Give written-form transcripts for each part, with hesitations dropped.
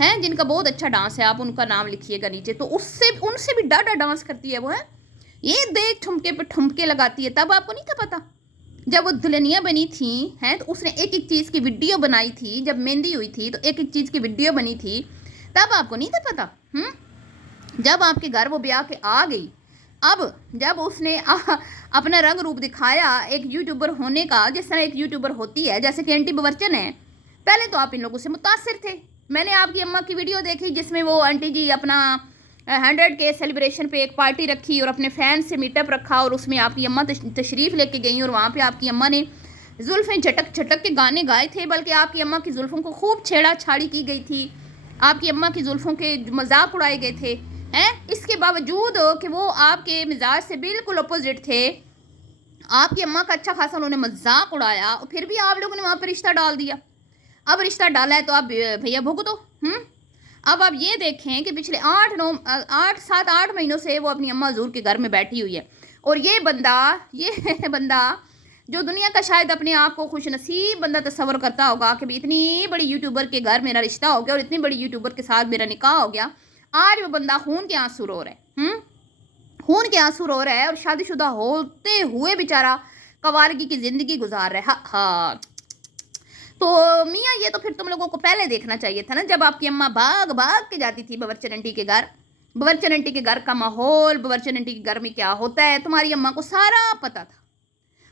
ہیں جن کا بہت اچھا ڈانس ہے، آپ ان کا نام لکھیے گا نیچے. تو ان سے بھی ڈاڈا ڈانس کرتی ہے وہ، ہے یہ دیکھ ٹھمکے پہ ٹھمکے لگاتی ہے. تب آپ کو نہیں تھا پتا جب وہ دلہنیاں بنی تھیں ہیں تو اس نے ایک ایک چیز کی ویڈیو بنائی تھی. جب مہندی ہوئی تھی تو ایک ایک چیز کی ویڈیو بنی تھی. تب آپ کو نہیں تھا پتا. جب آپ کے گھر وہ بیاہ کے آ گئی، اب جب اس نے اپنا رنگ روپ دکھایا ایک یوٹیوبر ہونے کا، جس طرح ایک یوٹیوبر ہوتی ہے، جیسے کہ آنٹی باورچن ہے. پہلے تو آپ ان لوگوں سے متاثر تھے. میں نے آپ کی اماں کی ویڈیو دیکھی جس میں وہ آنٹی جی اپنا 100 کے سیلیبریشن پہ ایک پارٹی رکھی اور اپنے فین سے میٹ اپ رکھا، اور اس میں آپ کی اماں تشریف لے کے گئیں، اور وہاں پہ آپ کی اماں نے زلفیں جھٹک جھٹک کے گانے گائے تھے. بلکہ آپ کی اماں کی زلفوں کو خوب چھیڑا چھاڑی کی گئی تھی، آپ کی اماں کی زلفوں کے مذاق اڑائے گئے تھے. اس کے باوجود کہ وہ آپ کے مزاج سے بالکل اپوزٹ تھے، آپ کی اماں کا اچھا خاصا انہوں نے مذاق اڑایا، اور پھر بھی آپ لوگوں نے وہاں پہ رشتہ ڈال دیا. اب رشتہ ڈالا ہے تو آپ بھیا بھگتو. اب آپ یہ دیکھیں کہ پچھلے 8 مہینوں سے وہ اپنی اماں حضور کے گھر میں بیٹھی ہوئی ہے. اور یہ بندہ جو دنیا کا شاید اپنے آپ کو خوش نصیب بندہ تصور کرتا ہوگا کہ اتنی بڑی یوٹیوبر کے گھر میرا رشتہ ہو گیا اور اتنی بڑی یوٹیوبر کے ساتھ میرا نکاح ہو گیا، آج وہ بندہ خون کے آنسو رو رہا ہے. خون کے آنسو رو رہا ہے اور شادی شدہ ہوتے ہوئے بیچارہ کوارگی کی زندگی گزار رہا ہے. ہاں تو میاں یہ تو پھر تم لوگوں کو پہلے دیکھنا چاہیے تھا نا، جب آپ کی اماں بھاگ کے جاتی تھی باورچن آنٹی کے گھر. باورچن آنٹی کے گھر کا ماحول، باورچن آنٹی کے گھر میں کیا ہوتا ہے، تمہاری اماں کو سارا پتہ تھا.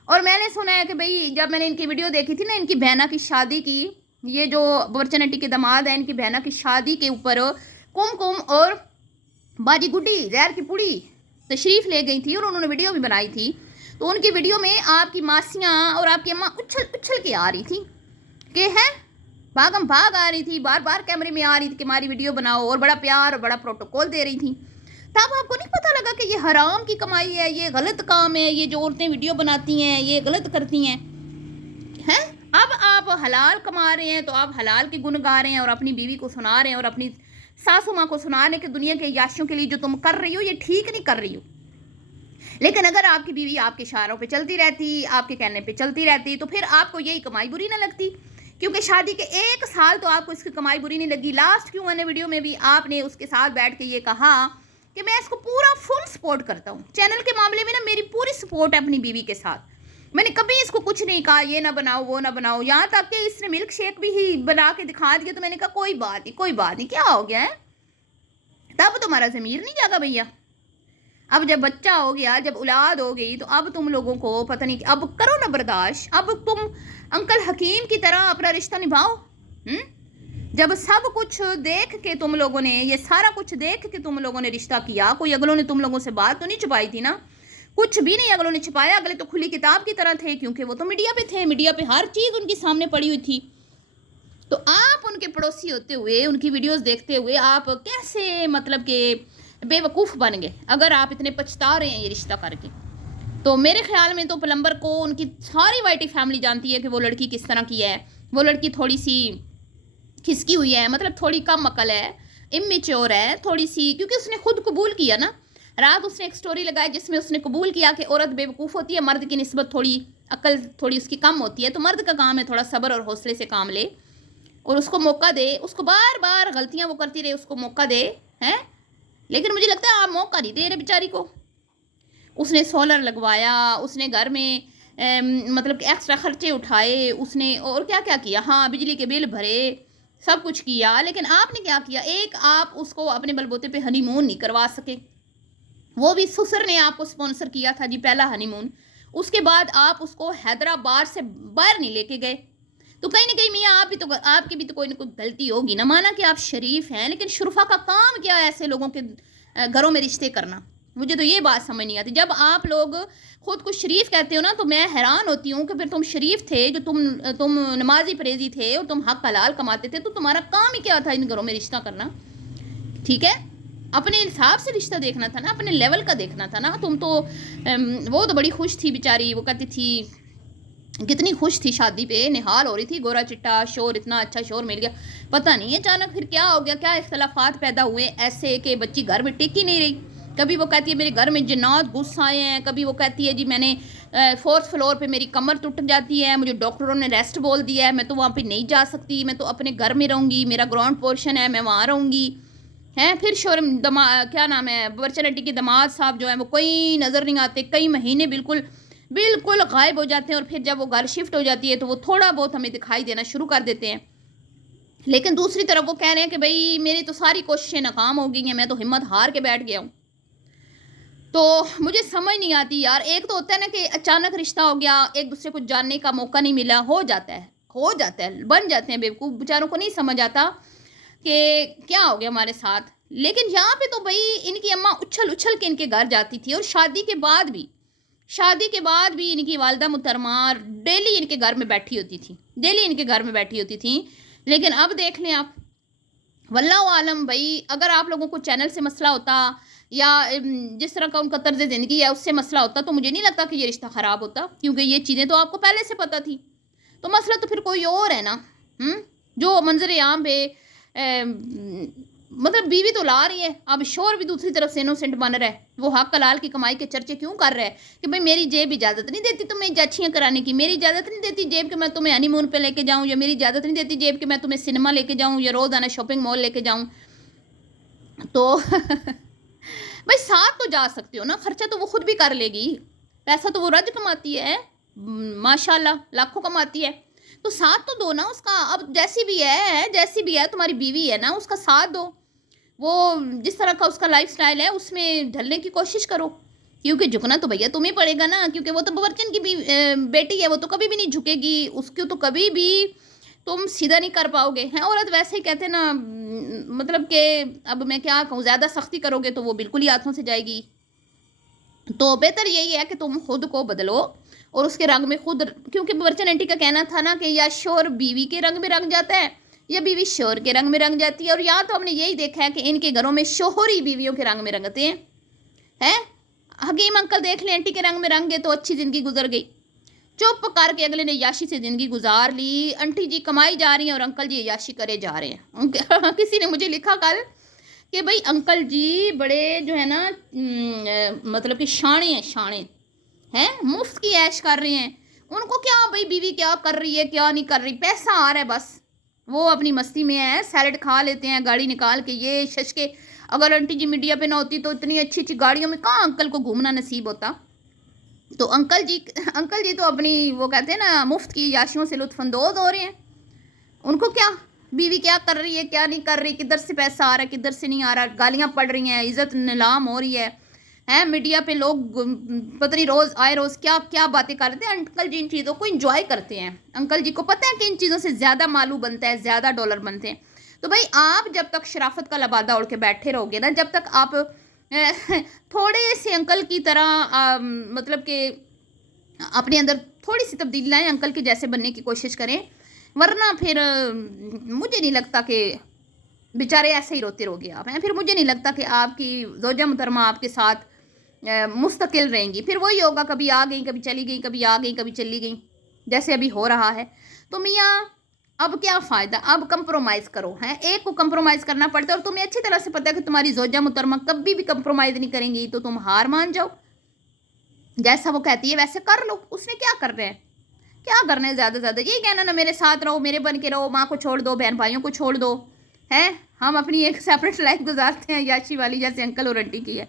اور میں نے سنا ہے کہ بھئی جب میں نے ان کی ویڈیو دیکھی تھی نا، ان کی بہنا کی شادی کی، یہ جو باورچن آنٹی کے داماد ہیں، ان کی بہنا کی شادی کے اوپر کم اور باجی گڈی زہر کی پوڑی تشریف لے گئی تھی اور انہوں نے ویڈیو بھی بنائی تھی. تو ان کی ویڈیو میں آپ کی ماسیاں اور آپ کی اماں اچھل کے آ رہی تھی کہ ہے بھاگ آ رہی تھی، بار کیمرے میں آ رہی تھی کہ ہماری ویڈیو بناؤ، اور بڑا پیار اور بڑا پروٹوکول دے رہی تھی. تب آپ کو نہیں پتہ لگا کہ یہ حرام کی کمائی ہے، یہ غلط کام ہے، یہ جو عورتیں ویڈیو بناتی ہیں یہ غلط کرتی ہیں. اب آپ حلال کما رہے ہیں تو آپ حلال کے گن گا رہے ہیں اور اپنی بیوی کو سنا رہے ہیں اور اپنی ساسو ماں کو سنا رہے ہیں کہ دنیا کے عیاشیوں کے لیے جو تم کر رہی ہو یہ ٹھیک نہیں کر رہی ہو. لیکن اگر آپ کی بیوی آپ کے اشاروں پہ چلتی رہتی، آپ کے کہنے پہ چلتی رہتی، تو پھر آپ کو یہی کمائی بری نہ لگتی. کیونکہ شادی کے 1 سال تو آپ کو اس کی کمائی بری نہیں لگی. لاسٹ Q&A ویڈیو میں بھی آپ نے اس کے ساتھ بیٹھ کے یہ کہا کہ میں اس کو پورا فل سپورٹ کرتا ہوں. چینل کے معاملے میں نا میری پوری سپورٹ ہے اپنی بیوی کے ساتھ. میں نے کبھی اس کو کچھ نہیں کہا یہ نہ بناؤ وہ نہ بناؤ، یہاں تک کہ اس نے ملک شیک بھی ہی بنا کے دکھا دیا تو میں نے کہا کوئی بات نہیں، کیا ہو گیا ہے. تب تمہارا ضمیر نہیں جاگا بھیا. اب جب بچہ ہو گیا، جب اولاد ہو گئی، تو اب تم لوگوں کو پتہ نہیں، اب کرو نا برداشت. اب تم انکل حکیم کی طرح اپنا رشتہ نبھاؤ. جب سب کچھ دیکھ کے تم لوگوں نے، یہ سارا کچھ دیکھ کے تم لوگوں نے رشتہ کیا، کوئی اگلوں نے تم لوگوں سے بات تو نہیں چھپائی تھی نا، کچھ بھی نہیں اگلوں نے چھپایا. اگلے تو کھلی کتاب کی طرح تھے کیونکہ وہ تو میڈیا پہ تھے، میڈیا پہ ہر چیز ان کے سامنے پڑی ہوئی تھی. تو آپ ان کے پڑوسی ہوتے ہوئے، ان کی ویڈیوز دیکھتے ہوئے آپ کیسے مطلب کہ بے وقوف بن گئے. اگر آپ اتنے پچھتا رہے ہیں یہ رشتہ کر کے، تو میرے خیال میں تو پلمبر کو ان کی ساری وائٹی فیملی جانتی ہے کہ وہ لڑکی کس طرح کی ہے. وہ لڑکی تھوڑی سی کھسکی ہوئی ہے، مطلب تھوڑی کم عقل ہے، امیچور ہے تھوڑی سی، کیونکہ اس نے خود قبول کیا نا. رات اس نے ایک سٹوری لگائی جس میں اس نے قبول کیا کہ عورت بے وقوف ہوتی ہے، مرد کی نسبت تھوڑی عقل تھوڑی اس کی کم ہوتی ہے، تو مرد کا کام ہے تھوڑا صبر اور حوصلے سے کام لے اور اس کو موقع دے. اس کو بار غلطیاں وہ کرتی رہے، اس کو موقع دے. لیکن مجھے لگتا ہے آپ موقع نہیں دے رہے بیچاری کو. اس نے سولر لگوایا، اس نے گھر میں مطلب کہ ایکسٹرا خرچے اٹھائے، اس نے اور کیا کیا. ہاں بجلی کے بل بھرے، سب کچھ کیا، لیکن آپ نے کیا کیا؟ ایک آپ اس کو اپنے بل بوتے پہ ہنی مون نہیں کروا سکے. وہ بھی سسر نے آپ کو سپانسر کیا تھا جی پہلا ہنی مون. اس کے بعد آپ اس کو حیدرآباد سے باہر نہیں لے کے گئے. تو کہیں نہ کہیں میاں آپ کی بھی تو کوئی نہ کوئی غلطی ہوگی نا. مانا کہ آپ شریف ہیں، لیکن شرفا کا کام کیا ہے ایسے لوگوں کے گھروں میں رشتے کرنا؟ مجھے تو یہ بات سمجھ نہیں آتی. جب آپ لوگ خود کو شریف کہتے ہو نا، تو میں حیران ہوتی ہوں کہ پھر تم شریف تھے، جو تم نمازی پریزی تھے اور تم حق حلال کماتے تھے، تو تمہارا کام ہی کیا تھا ان گھروں میں رشتہ کرنا؟ ٹھیک ہے، اپنے حساب سے رشتہ دیکھنا تھا نا، اپنے لیول کا دیکھنا تھا نا. تم تو وہ تو بڑی خوش تھی بیچاری، وہ کہتی تھی کتنی خوش تھی، شادی پہ نہال ہو رہی تھی، گورا چٹا شور، اتنا اچھا شور مل گیا. پتہ نہیں اچانک پھر کیا ہو گیا، کیا اختلافات پیدا ہوئے ایسے کہ بچی گھر میں ٹک ہی نہیں رہی. کبھی وہ کہتی ہے میرے گھر میں جنات گھس آئے ہیں، کبھی وہ کہتی ہے جی میں نے 4th فلور پہ میری کمر ٹوٹ جاتی ہے، مجھے ڈاکٹروں نے ریسٹ بول دیا ہے، میں تو وہاں پہ نہیں جا سکتی، میں تو اپنے گھر میں رہوں گی، میرا گراؤنڈ پورشن ہے، میں وہاں رہوں گی ہیں۔ پھر کیا نام ہے باورچی آنٹی کے داماد صاحب جو ہیں وہ کوئی نظر نہیں آتے، کئی مہینے بالکل غائب ہو جاتے ہیں، اور پھر جب وہ گھر شفٹ ہو جاتی ہے تو وہ تھوڑا بہت ہمیں دکھائی دینا شروع کر دیتے ہیں۔ لیکن دوسری طرف وہ کہہ رہے ہیں کہ بھئی میری تو ساری کوششیں ناکام ہو گئی ہیں، میں تو ہمت ہار کے بیٹھ گیا ہوں۔ تو مجھے سمجھ نہیں آتی یار، ایک تو ہوتا ہے نا کہ اچانک رشتہ ہو گیا، ایک دوسرے کو جاننے کا موقع نہیں ملا، ہو جاتا ہے، بن جاتے ہیں بیوقوف، بیچاروں کو نہیں سمجھ آتا کہ کیا ہو گیا ہمارے ساتھ۔ لیکن یہاں پہ تو بھئی ان کی اماں اچھل کے ان کے گھر جاتی تھی، اور شادی کے بعد بھی ان کی والدہ محترمہ ڈیلی ان کے گھر میں بیٹھی ہوتی تھیں، لیکن اب دیکھ لیں آپ، واللہ عالم بھئی، اگر آپ لوگوں کو چینل سے مسئلہ ہوتا یا جس طرح کا ان کا طرز زندگی ہے اس سے مسئلہ ہوتا تو مجھے نہیں لگتا کہ یہ رشتہ خراب ہوتا، کیونکہ یہ چیزیں تو آپ کو پہلے سے پتہ تھی۔ تو مسئلہ تو پھر کوئی اور ہے نا، جو منظر عام پہ مطلب بیوی تو لا رہی ہے، اب شوہر بھی دوسری طرف سے انوسنٹ بن رہا ہے، وہ حق حلال کی کمائی کے چرچے کیوں کر رہا ہے کہ بھئی میری جیب اجازت نہیں دیتی تمہیں جاچیاں کرانے کی، میری اجازت نہیں دیتی جیب کہ میں تمہیں ہنی مون پہ لے کے جاؤں، یا میری اجازت نہیں دیتی جیب کہ میں تمہیں سنیما لے کے جاؤں یا روزانہ شاپنگ مال لے کے جاؤں۔ تو بھئی ساتھ تو جا سکتے ہو نا، خرچہ تو وہ خود بھی کر لے گی، پیسہ تو وہ رج کماتی ہے، ماشاءاللہ لاکھوں کماتی ہے، تو ساتھ تو دو نا اس کا۔ اب جیسی بھی ہے تمہاری بیوی ہے نا، اس کا ساتھ دو، وہ جس طرح کا اس کا لائف سٹائل ہے اس میں ڈھلنے کی کوشش کرو، کیونکہ جھکنا تو بھیا تمہیں پڑے گا نا، کیونکہ وہ تو باورچن کی بیٹی ہے، وہ تو کبھی بھی نہیں جھکے گی، اس کو تو کبھی بھی تم سیدھا نہیں کر پاؤ گے ہیں۔ عورت ویسے ہی کہتے ہیں نا، مطلب کہ اب میں کیا کہوں، زیادہ سختی کرو گے تو وہ بالکل ہی ہاتھوں سے جائے گی۔ تو بہتر یہی ہے کہ تم خود کو بدلو اور اس کے رنگ میں خود، کیونکہ باورچی آنٹی کا کہنا تھا نا کہ یا شوہر بیوی کے رنگ میں رنگ جاتا ہے یا بیوی شوہر کے رنگ میں رنگ جاتی ہے، اور یا تو ہم نے یہی دیکھا ہے کہ ان کے گھروں میں شوہر ہی بیویوں کے رنگ میں رنگتے ہیں۔ حکیم انکل دیکھ لیں، آنٹی کے رنگ میں رنگ گئے تو اچھی زندگی گزر گئی، چپ کر کے اگلے نے یاشی سے زندگی گزار لی، آنٹی جی کمائی جا رہی ہیں اور انکل جی یاشی کرے جا رہے ہیں۔ کسی نے مجھے لکھا کل کہ بھئی انکل جی بڑے جو ہے نا مطلب کہ شانے ہیں، مفت کی عیش کر رہے ہیں، ان کو کیا بھئی بیوی کیا کر رہی ہے کیا نہیں کر رہی، پیسہ آ رہا ہے بس، وہ اپنی مستی میں ہے، سیلڈ کھا لیتے ہیں گاڑی نکال کے، یہ شش کے۔ اگر آنٹی جی میڈیا پہ نہ ہوتی تو اتنی اچھی گاڑیوں میں کہاں انکل کو گھومنا نصیب ہوتا۔ تو انکل جی تو اپنی وہ کہتے ہیں نا مفت کی عیاشیوں سے لطف اندوز ہو رہے ہیں، ان کو کیا بیوی کیا کر رہی ہے کیا نہیں کر رہی، کدھر سے پیسہ آ رہا ہے کدھر سے نہیں آ رہا، گالیاں پڑ رہی ہیں، عزت نیلام ہو رہی ہے میڈیا پہ، لوگ پتہ نہیں روز کیا باتیں کر رہے ہیں۔ انکل جی ان چیزوں کو انجوائے کرتے ہیں، انکل جی کو پتہ ہے کہ ان چیزوں سے زیادہ مالو بنتا ہے، زیادہ ڈالر بنتے ہیں۔ تو بھائی آپ جب تک شرافت کا لبادہ اڑ کے بیٹھے رہو گے نا، جب تک آپ تھوڑے سے انکل کی طرح مطلب کہ اپنے اندر تھوڑی سی تبدیلی لائیں، انکل کے جیسے بننے کی کوشش کریں، ورنہ پھر مجھے نہیں لگتا کہ بیچارے ایسے ہی روتے رہو گے آپ ہیں، پھر مجھے نہیں لگتا کہ آپ کی زوجہ محترمہ آپ کے ساتھ مستقل رہیں گی، پھر وہی ہوگا کبھی آ گئیں کبھی چلی گئیں، کبھی آ گئیں کبھی چلی گئیں، جیسے ابھی ہو رہا ہے۔ تو میاں اب کیا فائدہ، اب کمپرومائز کرو ہیں، ایک کو کمپرومائز کرنا پڑتا ہے، اور تمہیں اچھی طرح سے پتہ ہے کہ تمہاری زوجہ محترمہ کبھی بھی کمپرومائز نہیں کریں گی، تو تم ہار مان جاؤ، جیسا وہ کہتی ہے ویسے کر لو، اس نے کیا کرنا ہے زیادہ یہی کہنا نا میرے ساتھ رہو، میرے بن کے رہو، ماں کو چھوڑ دو، بہن بھائیوں کو چھوڑ دو، ہیں ہم اپنی ایک سیپریٹ لائف گزارتے ہیں یاشی والی، جیسے انکل اور آنٹی کی ہے،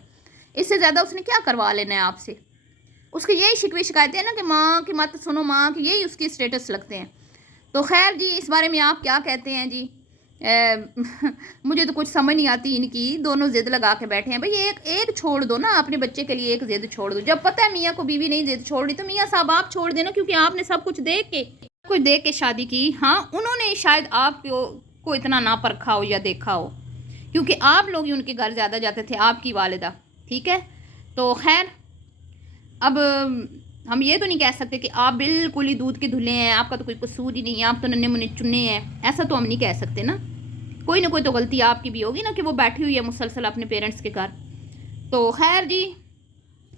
اس سے زیادہ اس نے کیا کروا لینا ہے آپ سے۔ اس کی یہی شکوے شکایتیں ہیں نا کہ ماں کی مت سنو، ماں کی یہی اس کی اسٹیٹس لگتے ہیں۔ تو خیر جی، اس بارے میں آپ کیا کہتے ہیں جی؟ مجھے تو کچھ سمجھ نہیں آتی، ان کی دونوں ضد لگا کے بیٹھے ہیں۔ بھئی ایک چھوڑ دو نا، اپنے بچے کے لیے ایک ضد چھوڑ دو، جب پتہ ہے میاں کو بیوی نہیں ضد چھوڑ رہی تو میاں صاحب آپ چھوڑ دینا، کیونکہ آپ نے سب کچھ دیکھ کے شادی کی۔ ہاں انہوں نے شاید آپ کو اتنا نہ پرکھا ہو یا دیکھا ہو، کیونکہ آپ لوگ ہی ان کے گھر زیادہ جاتے تھے، آپ کی والدہ، ٹھیک ہے۔ تو خیر اب ہم یہ تو نہیں کہہ سکتے کہ آپ بالکل ہی دودھ کے دھلے ہیں، آپ کا تو کوئی قصور ہی نہیں ہے، آپ تو ننے منے چنے ہیں، ایسا تو ہم نہیں کہہ سکتے نا، کوئی نہ کوئی تو غلطی آپ کی بھی ہوگی نا کہ وہ بیٹھی ہوئی ہے مسلسل اپنے پیرنٹس کے گھر۔ تو خیر جی،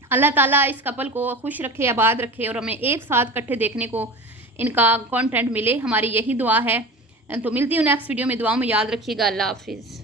اللہ تعالیٰ اس کپل کو خوش رکھے، آباد رکھے، اور ہمیں ایک ساتھ کٹھے دیکھنے کو ان کا کانٹینٹ ملے، ہماری یہی دعا ہے۔ تو ملتی ہوں نیکسٹ ویڈیو میں، دعاؤں میں یاد رکھیے گا، اللہ حافظ۔